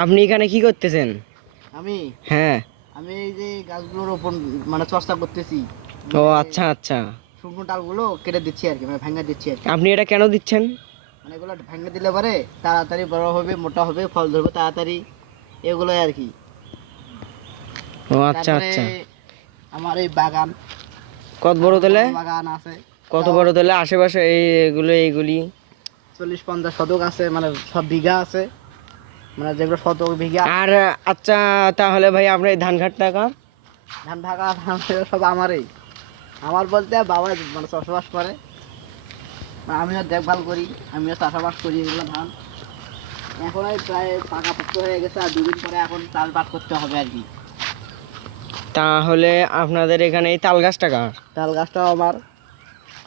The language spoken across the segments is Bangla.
আপনি এখানে কি করতেছেন? আমি হ্যাঁ। আমি এই যে গাছগুলোর ওপর মানে চর্চা করতেছি। ও মানে আচ্ছা আচ্ছা। শুকনো ডালগুলো কেটে দিচ্ছি আর কি, মানে ভেঙে দিচ্ছি আর কি। আপনি এটা কেন দিচ্ছেন? মানে এগুলো ভেঙে দিলে পরে তাড়াতাড়ি বড় হবে, মোটা হবে, ফল ধরবে তাড়াতাড়ি, এগুলোই আর কি। ও আচ্ছা তারপরে আচ্ছা। আমার এই বাগান, কত বড় তাহলে? বাগান আছে। কত তাও বড় তাহলে আশেপাশে এইগুলি? 40-50 শতক আছে, মানে সব বিঘা আছে, মানে যেগুলো শতক বিঘা। আর আচ্ছা, তাহলে ভাই আপনার এই ধান ঘাট টাকা? ধান ভাগা ধান সব আমারই। আমার বলতে বাবা মানে চাষবাস করে, মানে আমিও দেখভাল করি, আমিও চাষাবাস করি এগুলো ধান। এখন এই প্রায় পাকাপোক্ত হয়ে গেছে, আর দুদিন পরে এখন চাষবাস করতে হবে আর কি। তাহলে আপনাদের এখানে এই তাল গাছ টাকা? তাল গাছটাও আমার।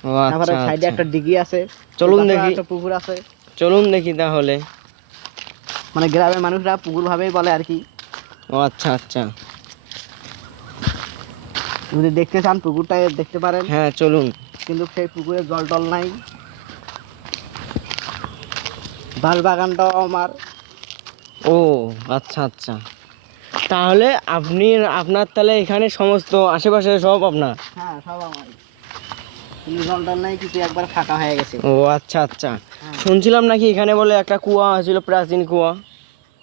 ও তারপরে আচ্ছা সাইডে আচ্ছা। একটা ডিগি আছে, চলুন ওই পাশে দেখি। একটা পুকুর আছে। চলুন দেখি তাহলে। মানে গ্রামের মানুষরা পুকুর ভাবেই বলে আর কি। ও আচ্ছা আচ্ছা। যদি দেখতে চান পুকুরটা দেখতে পারেন, হ্যাঁ চলুন। কিন্তু সেই পুকুরে জল টল নাই। বাঁশ বাগানটাও আমার। ও আচ্ছা আচ্ছা। তাহলে আপনার তাহলে এখানে সমস্ত আশেপাশে সব আপনার? হ্যাঁ সব আমার, কিন্তু জল টল নাই, কিছু একবার ফাঁকা হয়ে গেছে। ও আচ্ছা আচ্ছা। হ্যাঁ, শুনছিলাম নাকি এখানে বলে একটা কুয়া ছিল, প্রাচীন কুয়া?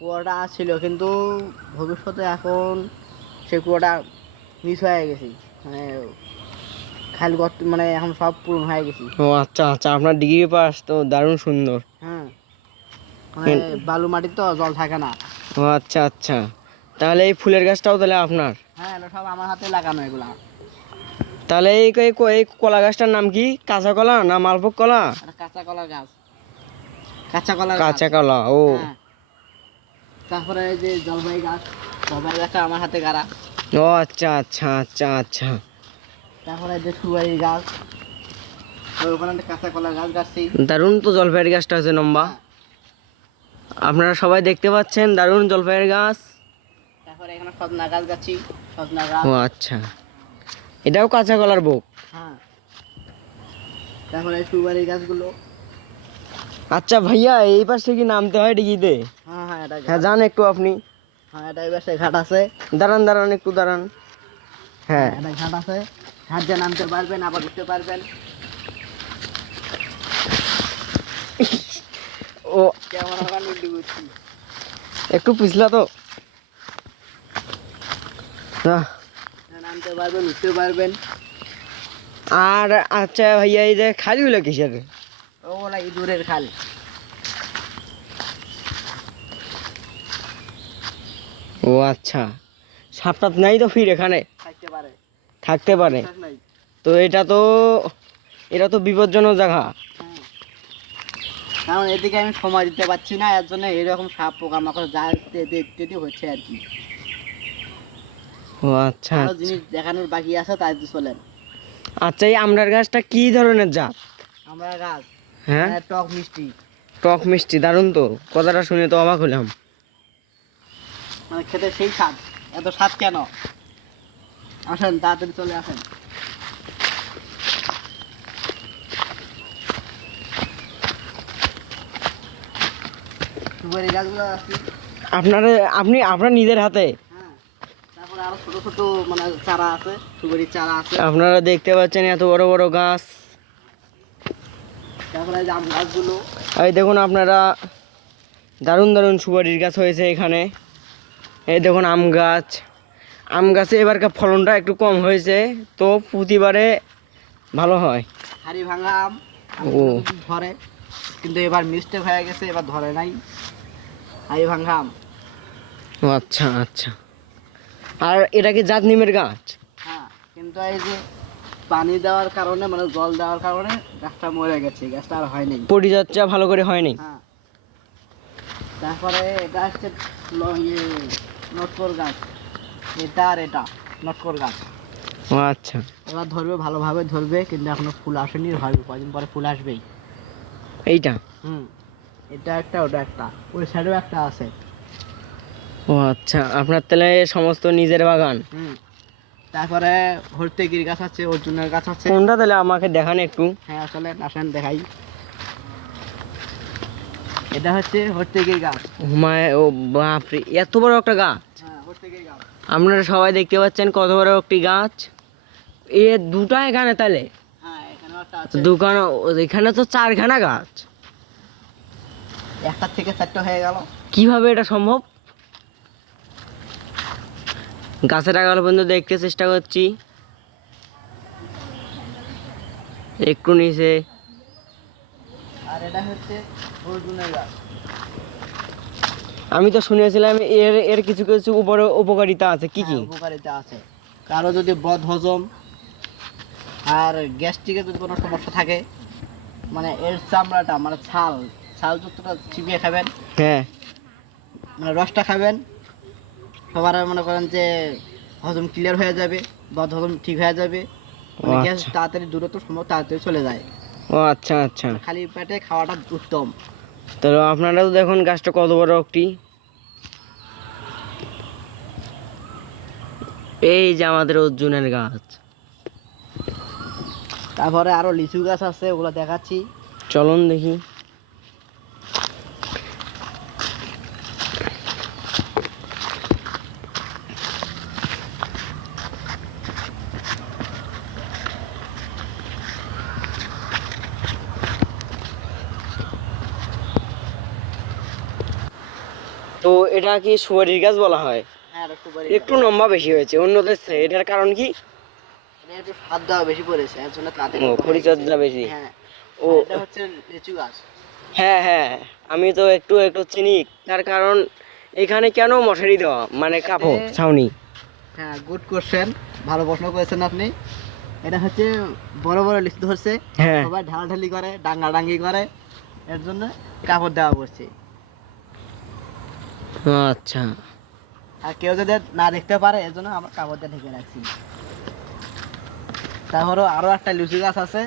কুয়াটা ছিল, কিন্তু ভবিষ্যতে এখন সেই কুয়াটা মিস হয়ে গেছে, মানে খাল গর্ত, মানে এখন সব পূরণ হয়ে গেছে। ও আচ্ছা আচ্ছা। আপনার ডিগ্রি পাস তো দারুণ সুন্দর। হ্যাঁ, মানে বালু মাটির তো জল থাকে না। ও আচ্ছা আচ্ছা। তাহলে এই ফুলের গাছটাও তাহলে আপনার? হ্যাঁ, এগুলো সব আমার হাতে লাগানো এগুলা। তাহলে এই কলা গাছটার নাম কি? কাঁচা কলা না মালভোগ কলা? একটা কাঁচা কলার গাছ, কাঁচা কলার গাছ। কাঁচা কলা, ও। হ্যাঁ, তারপরে এই যে জলপাই গাছ, জলপাই গাছটা আমার হাতে গাড়া। ও আচ্ছা আচ্ছা আচ্ছা আচ্ছা। তারপরে এই যে সুপারি গাছ, আর ওখানে একটা কাঁচা কলার গাছ গাছছি। দারুণ তো জলপাইয়ের গাছটা আছে লম্বা। হ্যাঁ, আপনারা সবাই দেখতে পাচ্ছেন, দারুণ জলপাইয়ের গাছ। তারপরে এখানে সজনা গাছ গাছছি, সজনা গাছ। ও আচ্ছা। এটাও কাঁচা কলার বোক? হ্যাঁ, তারপরে এই সুপারি গাছগুলো। আচ্ছা ভাইয়া, এই পাশে কি নামতে হয় ডিগিতে? হ্যাঁ হ্যাঁ, এটা হ্যাঁ গাছ। যান একটু আপনি। হ্যাঁ, এটা এই পাশে ঘাট আছে। দাঁড়ান দাঁড়ান, একটু দাঁড়ান। হ্যাঁ, হ্যাঁ। এটা ঘাট আছে, ঘাট দিয়ে নামতে পারবেন, আবার উঠতে পারবেন। ও কেমন আবার উল্টে করছি। একটু পিছলা তো। আহ, নামতে পারবেন, উঠতে পারবেন। আর আচ্ছা ভাইয়া, এই যে খালিগুলো কিসের? ওগুলা ইঁদুরের খাল। ও আচ্ছা। সাপটাত নাই তো ফির এখানে? থাকতে পারে, থাকতে পারে। বিশ্বাস নাই। তো এটা তো বিপজ্জনক জায়গা। হ্যাঁ, কারণ এদিকে আমি সময় দিতে পারছি না, এর জন্য এরকম সাপ পোকামাকড় যা ইত্যাদি হচ্ছে আর কি। ও আচ্ছা আরো আচ্ছা। জিনিস দেখানোর বাকি আছে, তাই তো চলেন। আচ্ছা, এই আমড়ার গাছটা কি ধরনের জাত? আমরা গাছ, হ্যাঁ, টক মিষ্টি, টক মিষ্টি, দারুণ তো। কথাটা শুনে তো অবাক হলাম। মানে খেতে সেই স্বাদ। এত স্বাদ কেন? আসেন, তাড়াতাড়ি চলে আসেন। সুপারি গাছগুলো আছে। আপনার নিজের হাতে? হ্যাঁ, তারপরে আরো ছোট ছোট মানে চারা আছে, সুপারির চারা আছে। আপনারা দেখতে পাচ্ছেন এত বড় বড় গাছ। তারপরে এই যে আম গাছগুলো। এই দেখুন আপনারা, দারুণ দারুণ সুপারির গাছ হয়েছে এখানে। এই দেখুন আম গাছ। আম গাছে এবারকার ফলনটা একটু কম হয়েছে, তো প্রতিবারে ভালো হয়। হাড়ি ভাঙা আম। ও ধরে, কিন্তু এবার মিস্টেক হয়ে গেছে, এবার ধরে নাই। হাড়ি ভাঙা আম। ও আচ্ছা আচ্ছা। আর এটা কি জাত নিমের গাছ? হ্যাঁ, কিন্তু এই যে পানি দেওয়ার কারণে, মানে জল দেওয়ার কারণে গাছটা মরে গেছে, গাছটা আর হয় নাই। পরিচর্যা ভালো করে হয়নি? হ্যাঁ, তারপরে এটা হচ্ছে নটকর গাছ। এটা আর এটা নটকর গাছ। ও আচ্ছা। এবার ধরবে, ভালোভাবে ধরবে, কিন্তু এখনো ফুল আসেনি, হবে কয়দিন পরে ফুল আসবেই। এইটা? হুম, এটা একটা, ওটা একটা, ওই সাইডেও একটা আছে। ও আচ্ছা। আপনার তাহলে সমস্ত নিজের বাগান? হুম, তারপরে হর্তেগির গাছ আছে, অর্জুনের গাছ আছে। কোনটা তাহলে আমাকে দেখান একটু। হ্যাঁ, আসলে আসেন দেখাই। এটা হচ্ছে হর্তেকির গাছ। হুমায় ও বাপরে, এত বড় একটা গাছ! হ্যাঁ, হর্তেকির গাছ। আপনারা সবাই দেখতে পাচ্ছেন কত বড় একটি গাছ। এ দুটা এখানে তাহলে হ্যাঁ, এখানেও একটা আছে। দোকান, এখানে তো 4খানা গাছ। একটা থেকে 4টা হয়ে গেল। কিভাবে এটা সম্ভব? গাছের আগাল পর্যন্ত দেখতে চেষ্টা করছি, একটু নিচে। আর এটা হচ্ছে অর্জুনের গাছ। আমি তো শুনেছিলাম এর এর কিছু কিছু উপরে উপকারিতা আছে, কি কি? হ্যাঁ, উপকারিতা আছে। কারো যদি বদ হজম আর গ্যাস্ট্রিকের যদি কোনো সমস্যা থাকে, মানে এর চামড়াটা মানে ছালযুক্তটা চিবিয়ে খাবেন, হ্যাঁ। মানে রসটা খাবেন, সবার মনে করেন যে হজম ক্লিয়ার হয়ে যাবে, বদ হজম ঠিক হয়ে যাবে, মানে ও গ্যাস আচ্ছা। তাড়াতাড়ি দূরত্ব সম্ভব তাড়াতাড়ি চলে যায়। ও আচ্ছা আচ্ছা। খালি পেটে খাওয়াটা উত্তম। তো আপনারা তো দেখুন গাছটা কত বড় একটি। এই যে আমাদের অর্জুনের গাছ। তারপরে আরো লিচু গাছ আছে, ওগুলো দেখাচ্ছি। চলুন দেখি। তো এটা কি সুপারির গাছ বলা হয়? হ্যাঁ, এটা সুপারি একটু লম্বা বেশি হয়েছে অন্যদের চেয়ে, এটার কারণ কি? এটা একটু স্বাদ দেওয়া বেশি পড়েছে, এর জন্য তাড়াতাড়ি ও, বড় হয়ে পরিচর্যা গেছে। বেশি। হ্যাঁ, ও আর এটা হচ্ছে লিচু গাছ। হ্যাঁ হ্যাঁ, আমি তো একটু একটু চিনি। তার কারণ এখানে কেন মশারি দেওয়া, মানে কাপড় ছাউনি? হ্যাঁ, গুড কোশ্চেন, ভালো প্রশ্ন করেছেন আপনি। এটা হচ্ছে বড় বড় লিচু ধরছে, হ্যাঁ। সবাই ঢালাঢালি করে, ডাঙ্গাডাঙ্গি করে, এর জন্য কাপড় দেওয়া পড়ছে। আচ্ছা। আর কেউ যদি না দেখতে পারে, এর জন্য আমরা কাপড় দিয়ে ঢেকে রাখছি। তারপরে আরো একটা লিচু গাছ আছে,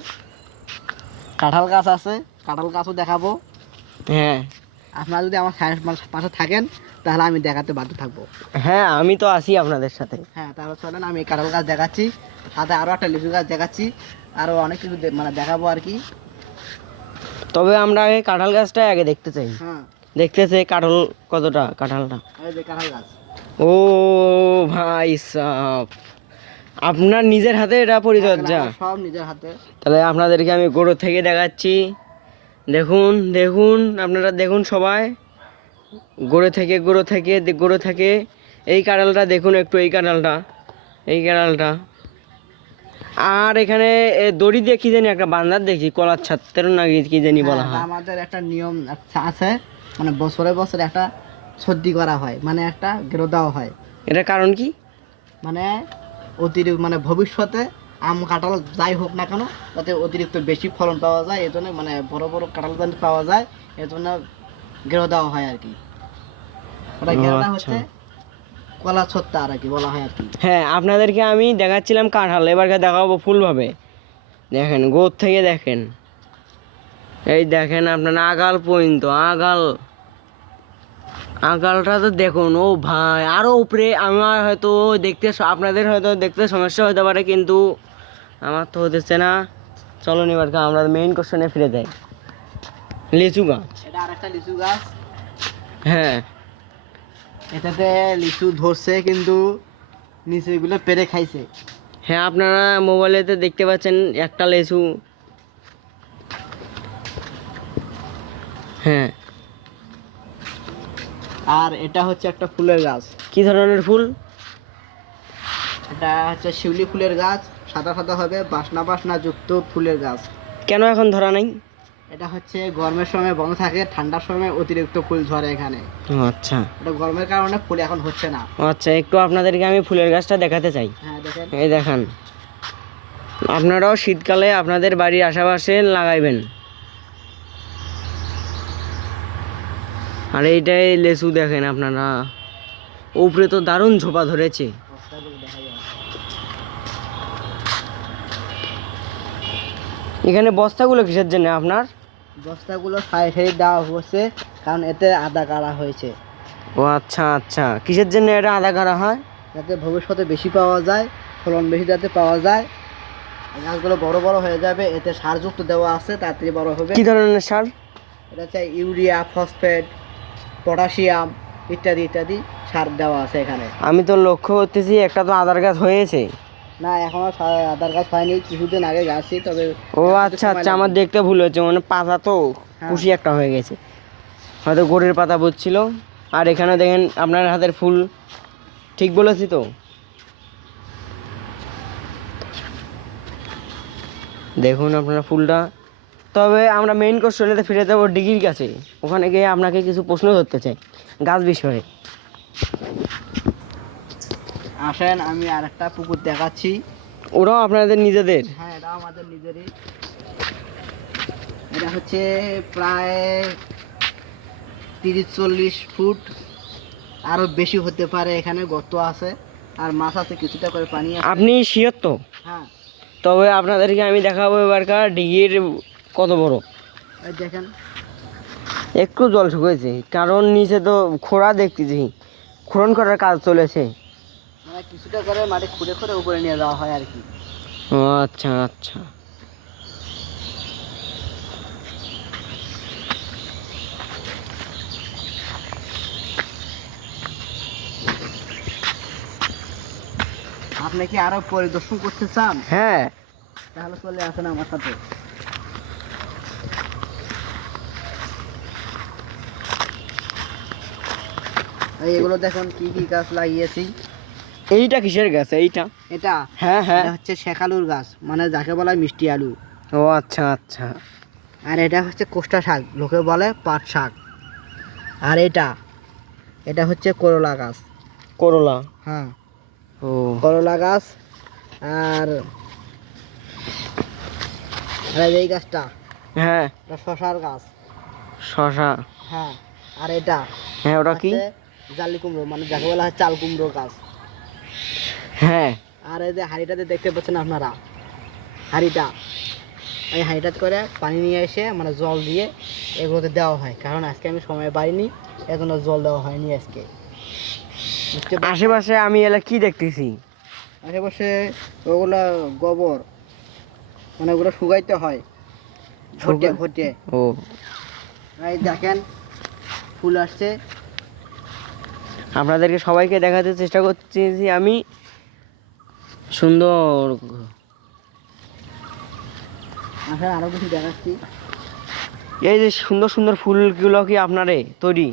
কাঁঠাল গাছ আছে, কাঁঠাল গাছও দেখাবো। হ্যাঁ আপনারা যদি আমার পাশে থাকেন, তাহলে আমি দেখাতে বাধ্য থাকবো। হ্যাঁ, আমি তো আছি আপনাদের সাথে। হ্যাঁ, তাহলে চলেন, আমি কাঁঠাল গাছ দেখাচ্ছি, সাথে আরো একটা লিচু গাছ দেখাচ্ছি, আরো অনেক কিছু মানে দেখাবো আর কি। তবে আমরা আগে কাঁঠাল গাছটা আগে দেখতে চাই। হ্যাঁ, দেখতে চাই কাঁঠাল কতটা, কাঁঠালটা। এই যে কাঁঠাল গাছ। ও ভাই সাহ, আপনার নিজের হাতে এটা পরিচর্যা? আমার সব নিজের হাতে। তাহলে আপনাদেরকে আমি গোড়ো থেকে দেখাচ্ছি। দেখুন দেখুন, আপনারা দেখুন সবাই, গোড়ো থেকে এই কাঁঠালটা দেখুন একটু, এই কাঁঠালটা। আর এখানে দড়ি দিয়ে কি জানি একটা বান্ধার দেখি, কলার ছাত্রের না কি জানি বলা হ্যাঁ, হয়। আমাদের একটা নিয়ম আছে, মানে বছরে বছরে একটা সর্দি করা হয়, মানে একটা গেরো দেওয়া হয়। এটার কারণ কি? মানে অতিরিক্ত, মানে ভবিষ্যতে আম কাঁঠাল যাই হোক না কেন, যাতে অতিরিক্ত বেশি ফলন পাওয়া যায়, এই জন্য মানে বড় বড় কাঁঠাল যাতে পাওয়া যায়, এর জন্য গেরো দেওয়া হয় আর কি। ওটা ও গেরোটা আচ্ছা। হচ্ছে কলা ছত্তা আর কি বলা হয় আর কি। হ্যাঁ, আপনাদেরকে আমি দেখাচ্ছিলাম কাঁঠাল, এবারকে দেখাবো ফুলভাবে। দেখেন গোর থেকে দেখেন, এই দেখেন আপনারা আগাল পর্যন্ত, আগালটা তো দেখুন। ও ভাই, আরও উপরে আমার হয়তো দেখতে, আপনাদের হয়তো দেখতে সমস্যা হতে পারে, কিন্তু আমার তো হতেছে না। চলুন এবারকে আমরা মেইন কোশ্চেনে ফিরে যাই। লিচু গাছ। এটা আরেকটা লিচু গাছ, হ্যাঁ এটাতে লিচু ধরছে কিন্তু নিচেগুলো পেরে খাইছে। হ্যাঁ, আপনারা মোবাইলেতে দেখতে পাচ্ছেন একটা লিচু। হ্যাঁ। আর এটা হচ্ছে একটা ফুলের গাছ। কি ধরনের ফুল? এটা হচ্ছে শিউলি ফুলের গাছ, সাদা সাদা হবে, বাসনা বাসনা যুক্ত ফুলের গাছ। কেন এখন ধরা নাই? এটা হচ্ছে গরমের সময় বন্ধ থাকে, ঠান্ডার সময় অতিরিক্ত ফুল ঝরে এখানে। ও আচ্ছা। এটা গরমের কারণে ফুল এখন হচ্ছে না। ও আচ্ছা, একটু আপনাদেরকে আমি ফুলের গাছটা দেখাতে চাই। হ্যাঁ, দেখেন। এই দেখান, আপনারাও শীতকালে আপনাদের বাড়ির আশেপাশে লাগাইবেন। আর এইটাই লেচু দেখেন আপনারা, উপরে তো দারুণ ঝোপা ধরেছে। এখানে বস্তাগুলো কিসের জন্য আপনার? বস্তাগুলো সাইড সাইড দেওয়া হচ্ছে, কারণ এতে আদা কাটা হয়েছে, ও আচ্ছা আচ্ছা, কিসের জন্য এটা আদা করা হয়? যাতে ভবিষ্যতে বেশি পাওয়া যায়, ফলন বেশি যাতে পাওয়া যায়, গাছগুলো বড় বড় হয়ে যাবে, এতে সারযুক্ত দেওয়া আছে, তাড়াতাড়ি বড় হবে। কি ধরনের সার? এটা হচ্ছে ইউরিয়া, ফসফেট, পটাশিয়াম ইত্যাদি ইত্যাদি সার দেওয়া আছে এখানে। আমি তো লক্ষ্য করতেছি একটা তো আদার গাছ হয়েছে। না এখনো আদার গাছ হয়নি, কিছুদিন আগে গাছছি, তবে ও এখন একটু আচ্ছা সময় আচ্ছা, আমার লাগবে। দেখতে ভুল হয়েছে, মানে পাতা তো হ্যাঁ। কুশি একটা হয়ে গেছে, হয়তো গোড়ের পাতা বুঝছিল। আর এখানে দেখেন আপনার হাতের ফুল, ঠিক বলেছি তো? দেখুন আপনারা ফুলটা। তবে আমরা মেইন কোশ্চেনেতে ফিরে যাবো ডিগির কাছে। ওখানে গিয়ে আপনাকে কিছু প্রশ্ন ধরতে চাই গাছ বিষয়ে। আসেন আমি আর একটা পুকুর দেখাচ্ছি। ওরাও আপনাদের নিজেদের? হ্যাঁ এটা আমাদের নিজেরই। এটা হচ্ছে প্রায় 30-40 ফুট, আরো বেশি হতে পারে। এখানে গর্ত আছে আর মাছ আছে, কিছুটা করে পানি আছে। আপনি শিওর তো? হ্যাঁ তবে আপনাদেরকে আমি দেখাবো এবারকার ডিগির কত বড়। এই দেখেন। একটু জল শুকিয়েছে, কারণ নিচে তো খোঁড়া দেখতেছি, খনন করার কাজ চলেছে। মানে কিছুটা করে মাটি খুঁড়ে খুঁড়ে উপরে নিয়ে যাওয়া হয় আর কি। ও আচ্ছা আচ্ছা। আপনি কি আরো পরিদর্শন করতে চান? হ্যাঁ। তাহলে চলে আসেন আমার সাথে। এই এগুলো দেখুন কি কি গাছ লাগিয়েছি। এইটা কিসের গাছ এইটা? এটা হ্যাঁ হ্যাঁ। এটা হচ্ছে শেখালুর গাছ, মানে যাকে বলা হয় মিষ্টি আলু। ও আচ্ছা আচ্ছা। আর এটা হচ্ছে কোষ্টা শাক, লোকে বলে পাট শাক। আর এটা এটা হচ্ছে করলা গাছ। করলা? হ্যাঁ ও করলা গাছ। আর আর এই গাছটা, হ্যাঁ। এটা শশার গাছ। শশা? হ্যাঁ। আর এটা হ্যাঁ, ওটা কি? হচ্ছে জালি কুমড়ো, মানে যাকে বলা হয় চাল কুমড়ো গাছ। হ্যাঁ। আর এই যে হাঁড়িটাতে দেখতে পাচ্ছেন আপনারা, হাঁড়িটা, এই হাঁড়িটাতে করে পানি নিয়ে এসে মানে জল দিয়ে এগুলোতে দেওয়া হয়, কারণ আজকে আমি সময় পাইনি, এজন্য জল দেওয়া হয়নি আজকে। বুঝতে পারছেন? আশেপাশে আমি এলা কি দেখতেছি? আশেপাশে ওগুলা গোবর, মানে ওগুলো শুকাইতে হয় ঘটে ঘটে। ও এই দেখেন ফুল আসছে। আপনাদেরকে সবাইকে দেখাতে চেষ্টা করছি আমি সুন্দর। আসলে আরো কিছু দেখাচ্ছি। এই যে সুন্দর সুন্দর ফুলগুলো কি আপনারে তৈরি?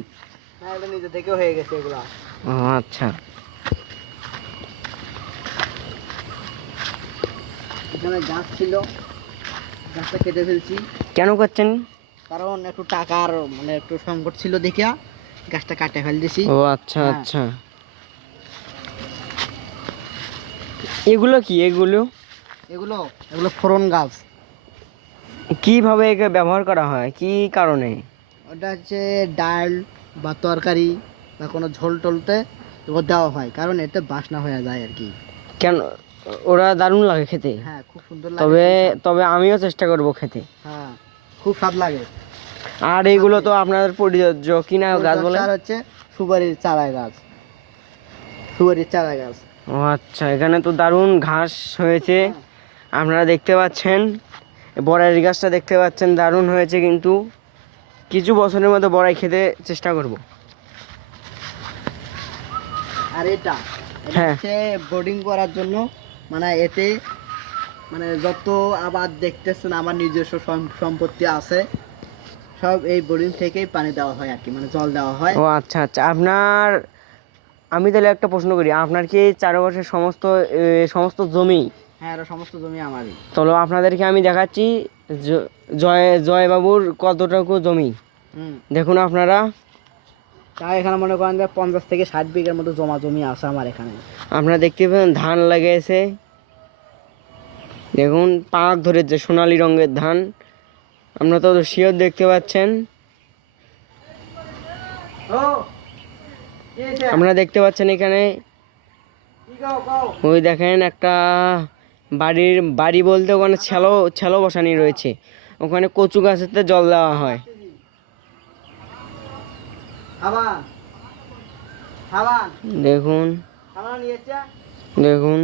হ্যাঁ এটা নিজে থেকে হয়ে গেছে এগুলা। ও আচ্ছা। এখানে গাছ ছিল, গাছটা কেটে ফেলছি। কেন করছেন? কারণ একটু টাকার মানে একটু সংকট ছিল দেখিয়া গাছটা কাটে ফেল দিছি। ও আচ্ছা হ্যাঁ। আচ্ছা। এগুলো কি? এগুলো এগুলো এগুলো ফোড়ন গাছ। কিভাবে একে ব্যবহার করা হয়, কি কারণে? ওটা হচ্ছে ডাল বা তরকারি বা কোনো ঝোল টলতে এগুলো দেওয়া হয়, কারণ এতে বাসনা হয়ে যায় আর কি। কেন? ওরা দারুণ লাগে খেতে। হ্যাঁ খুব সুন্দর লাগে। তবে খুব স্বাদ। তবে আমিও চেষ্টা করব খেতে। হ্যাঁ খুব স্বাদ লাগে। আর এইগুলো তো আপনাদের পরিচর্য কিনা গাছ বলে? আর হচ্ছে সুপারির চারা গাছ, সুপারির চারা গাছ। ও আচ্ছা, এখানে তো দারুণ ঘাস হয়েছে আপনারা দেখতে পাচ্ছেন। বড়াই গাছটা দেখতে পাচ্ছেন, দারুণ হয়েছে, কিন্তু কিছু বছরের মধ্যে বড়াই খেতে চেষ্টা করব। আর এটা এটা হ্যাঁ। হচ্ছে বোর্ডিং করার জন্য, মানে এতে মানে যত আবাদ দেখতেছেন আমার নিজস্ব সম্পত্তি আছে, সব এই বোর্ডিং থেকেই পানি দেওয়া হয় আর কি, মানে জল দেওয়া হয়। ও আচ্ছা আচ্ছা। আপনার, আমি তাহলে একটা প্রশ্ন করি, আপনার কি চারপাশের সমস্ত সমস্ত জমি? হ্যাঁ এটা সমস্ত জমি আমারই। তাহলে আপনাদেরকে আমি দেখাচ্ছি জয়বাবুর কতটুকু জমি। হুম। দেখুন আপনারা, তাই এখানে মনে করেন যে 50 থেকে 60 বিঘার মতো জমা জমি আছে আমার এখানে। আপনারা দেখতে পাবেন ধান লাগিয়েছে, দেখুন পাক ধরেছে সোনালী রঙের ধান, আপনারা তো শিওর দেখতে পাচ্ছেন। আপনারা দেখতে পাচ্ছেন এখানে, ওই দেখেন একটা বাড়ি বলতে ওখানে ছ্যালো বসানি রয়েছে, ওখানে কচু গাছেতে জল দেওয়া হয়। দেখুন দেখুন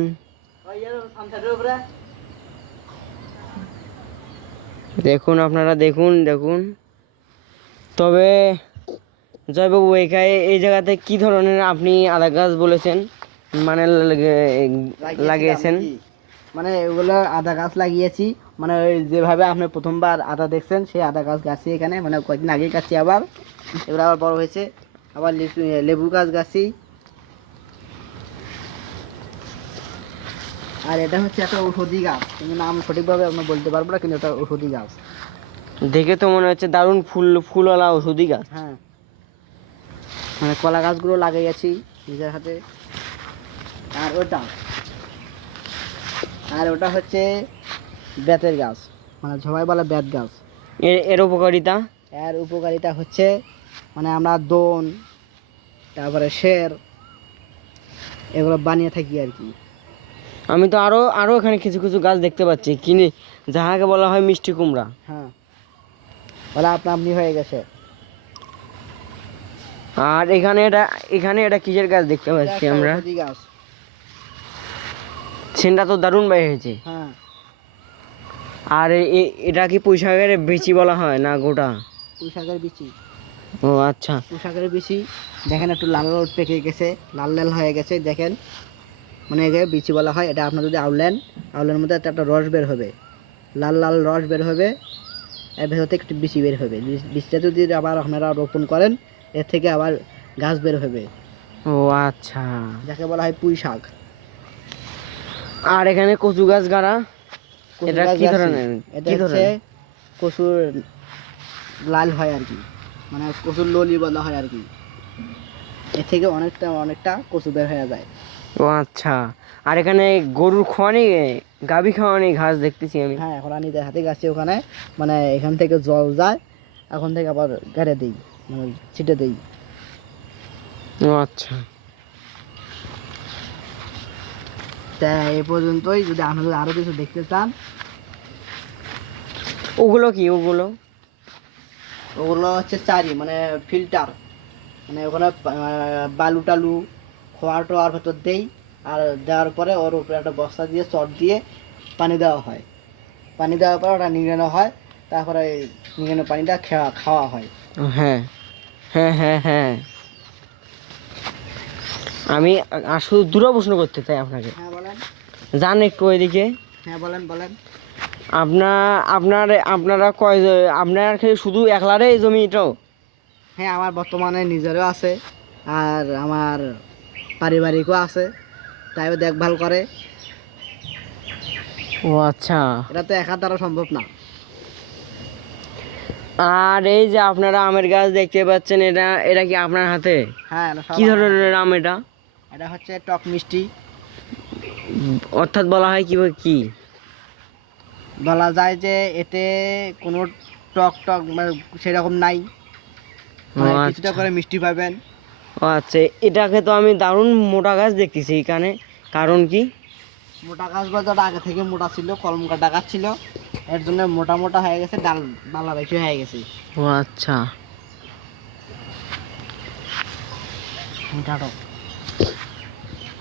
দেখুন আপনারা দেখুন দেখুন তবে জয়বাবু এখানে এই জায়গাতে কি ধরনের আপনি আদা গাছ বলেছেন মানে লাগিয়েছেন? নাকি? মানে এগুলো আদা গাছ লাগিয়েছি, মানে ওই যেভাবে আপনি প্রথমবার আদা দেখছেন সেই আদা গাছ গাছি এখানে, মানে কয়েকদিন আগে গাছি, আবার এগুলো আবার বড় হয়েছে। আবার লেবু গাছ গাছি। আর এটা হচ্ছে একটা ঔষধি গাছ, কিন্তু নাম সঠিকভাবে আমরা বলতে পারবো না, কিন্তু এটা ঔষধি গাছ। দেখে তো মনে হচ্ছে দারুণ ফুলওয়ালা ওষুধি গাছ। হ্যাঁ, মানে কলা গাছগুলো লাগিয়েছি নিজের হাতে। আর ওটা হচ্ছে বেতের গাছ, মানে সবাই বলে বেত গাছ। এর উপকারিতা? এর উপকারিতা হচ্ছে মানে আমরা দোন, তারপরে শের, এগুলো বানিয়ে থাকি আর কি। আমি তো আরো আরো এখানে কিছু কিছু গাছ দেখতে পাচ্ছি, কিনে যাহাকে বলা হয় মিষ্টি কুমড়া। হ্যাঁ, বলে আপনি হয়ে গেছে। আর এখানে এটা কিসের গাছ দেখতে এটা পাচ্ছি একটা আমরা? ঔষধি গাছ। সেনটা তো দারুণ বাই হয়েছে। হ্যাঁ, আর এটা কি পুঁইশাকের বিচি বলা হয় না গোটা? পুঁইশাকের বিচি। ও আচ্ছা। পুঁইশাকের বিচি। দেখেন একটু লাল লাল পেকে গেছে, লাল লাল হয়ে গেছে দেখেন, মানে একে বিচি বলা হয়। এটা আপনার যদি আউলের মধ্যে একটা রস বের হবে, লাল লাল রস বের হবে, এর ভেতর থেকে একটু বিচি বের হবে। বীজটা যদি আবার আপনারা রোপণ করেন, এর থেকে আবার গাছ বের হবে, ও আচ্ছা। যাকে বলা হয় পুঁই শাক। আর এখানে কচু গাছ গাড়া, কচু এটা গাছ কি গাছি। ধরনের? এটা কি হচ্ছে ধরনের? কচুর লাল হয় আর কি, মানে কচুর ললি বলা হয় আর কি। এর থেকে অনেকটা কচু বের হয়ে যায়। ও আচ্ছা। আর এখানে গরুর খাওয়ানি, গাভী খাওয়ানি ঘাস দেখতেছি আমি। হ্যাঁ, এখন আমি হাতে গাছি ওখানে, মানে এখান থেকে জল যায়, এখন থেকে আবার গাড়ে দিই, মানে ছিটে দিই। ও আচ্ছা। তা এই পর্যন্তই। যদি আপনাদের আরো কিছু দেখতে চান, ওগুলো কি? ওগুলো ওগুলো হচ্ছে চারি, মানে ফিল্টার, মানে ওখানে বালু টালু খোয়ার টোয়ার ভেতর দেই, আর দেওয়ার পরে ওর উপরে একটা বস্তা দিয়ে চট দিয়ে পানি দেওয়া হয়। পানি দেওয়ার পর ওটা নিংড়ানো হয়, তারপরে এই নিংড়ানো পানিটা খাওয়া হয়। হ্যাঁ হ্যাঁ হ্যাঁ হ্যাঁ। আমি শুধু দুটো প্রশ্ন করতে চাই আপনাকে। হ্যাঁ বলেন। যান একটু ওইদিকে। হ্যাঁ বলেন। আপনারা আপনার খালি শুধু একলারে এই জমিটাও? হ্যাঁ, আমার বর্তমানে নিজেরও আছে, আর আমার পারিবারিকও আছে, তাইও দেখভাল করে। ও আচ্ছা। এটা তো একা দ্বারা সম্ভব না। আর এই যে আপনারা আমের গাছ দেখতে পাচ্ছেন, এটা কি আপনার হাতে? হ্যাঁ, এটা সব কি আমার ধরনের হাতে। আম এটা? এটা হচ্ছে টক মিষ্টি। অর্থাৎ বলা হয় কি? বলা যায় যে এতে কোনো টক টক মানে সেরকম নাই, ও মানে কিছুটা আচ্ছা। করে মিষ্টি পাবেন। ও আচ্ছা, এটাকে তো আমি দারুণ মোটা গাছ দেখতেছি এখানে, কারণ কি? মোটা গাছ বলতে ওটা আগে থেকে মোটা ছিল, কলম কাটা গাছ ছিল, এর জন্য মোটা মোটা হয়ে গেছে, ডালা বেশি হয়ে গেছে। ও আচ্ছা। মোটা টক।